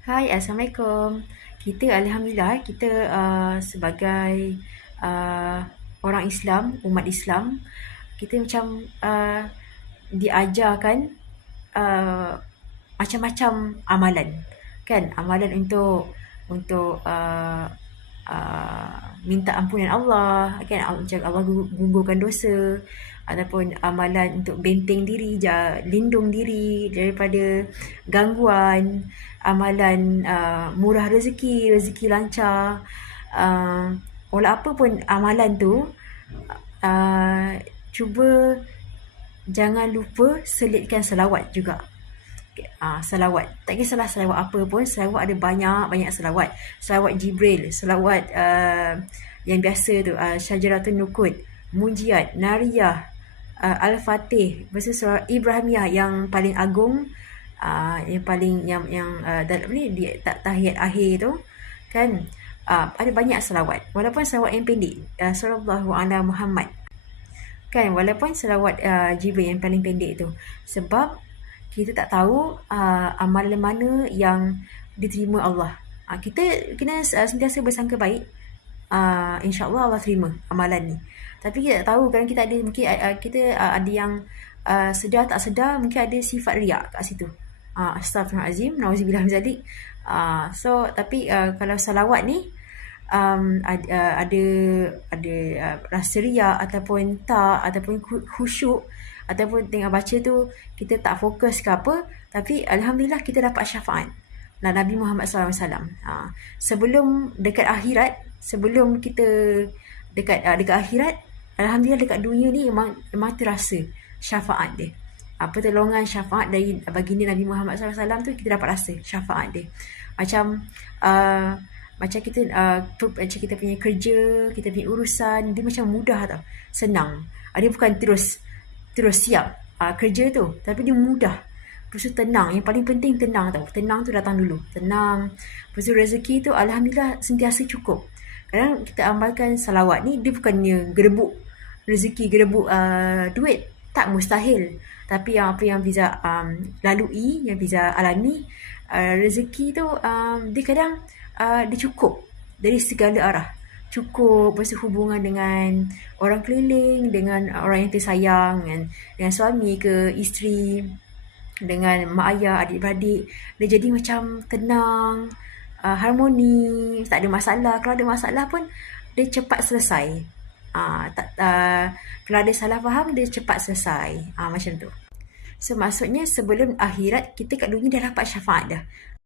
Hai, Assalamualaikum. Kita Alhamdulillah, kita sebagai uh, orang Islam, umat Islam, kita macam diajarkan uh, macam-macam amalan. Kan? Amalan untuk minta ampunan Allah, kan, macam Allah gugurkan dosa, ataupun amalan untuk benteng diri, lindung diri daripada gangguan, amalan murah rezeki, rezeki lancar. Walau apa pun amalan tu, uh, cuba jangan lupa selitkan selawat juga. Selawat. Tak kisahlah selawat apa pun, selawat ada banyak selawat. Selawat Jibril, selawat yang biasa tu, Syajaratul Nukut, Munjiat, Nariyah, Al-Fatih, lepas tu surah Ibrahimiyah yang paling agung, yang paling yang dalam ni di tahiyat akhir tu, kan. Ada banyak selawat. Walaupun selawat yang pendek, sallallahu ala Muhammad, kan, walaupun selawat Jibril yang paling pendek tu, sebab kita tak tahu amalan mana yang diterima Allah. Kita kena sentiasa bersangka baik, insya-Allah Allah terima amalan ni. Tapi kita tak tahu kan, kita ada mungkin kita ada yang sedar tak sedar mungkin ada sifat riak kat situ. Astaghfirullahalazim, nauzubillah min zalik. So tapi kalau salawat ni ada rasa riak ataupun tak, ataupun khusyuk, ataupun tengah baca tu kita tak fokus ke apa, tapi alhamdulillah kita dapat syafaat. Nah, Nabi Muhammad SAW, sebelum dekat akhirat, sebelum kita dekat akhirat, alhamdulillah dekat dunia ni memang terasa syafaat dia. Pertolongan syafaat dari baginda Nabi Muhammad SAW tu, kita dapat rasa syafaat dia. Macam kita punya kerja, kita punya urusan, dia macam mudah tau, senang. Dia bukan terus siap kerja tu, tapi dia mudah. Lepas tu tenang, yang paling penting tenang tau. Tenang tu datang dulu, tenang. Lepas tu rezeki tu alhamdulillah sentiasa cukup. Kadang kita amalkan salawat ni, dia bukannya gerebuk rezeki, gerebuk duit, tak, mustahil. Tapi apa yang Fiza lalui, yang Fiza alami, rezeki tu dia kadang dia cukup dari segala arah. Cukup berhubungan dengan orang keliling, dengan orang yang tersayang, dengan suami ke isteri, dengan mak ayah, adik-beradik. Dia jadi macam tenang, harmoni, tak ada masalah. Kalau ada masalah pun dia cepat selesai. Kalau ada salah faham, dia cepat selesai. Macam tu. So maksudnya sebelum akhirat, kita kat dunia dah dapat syafaat dah.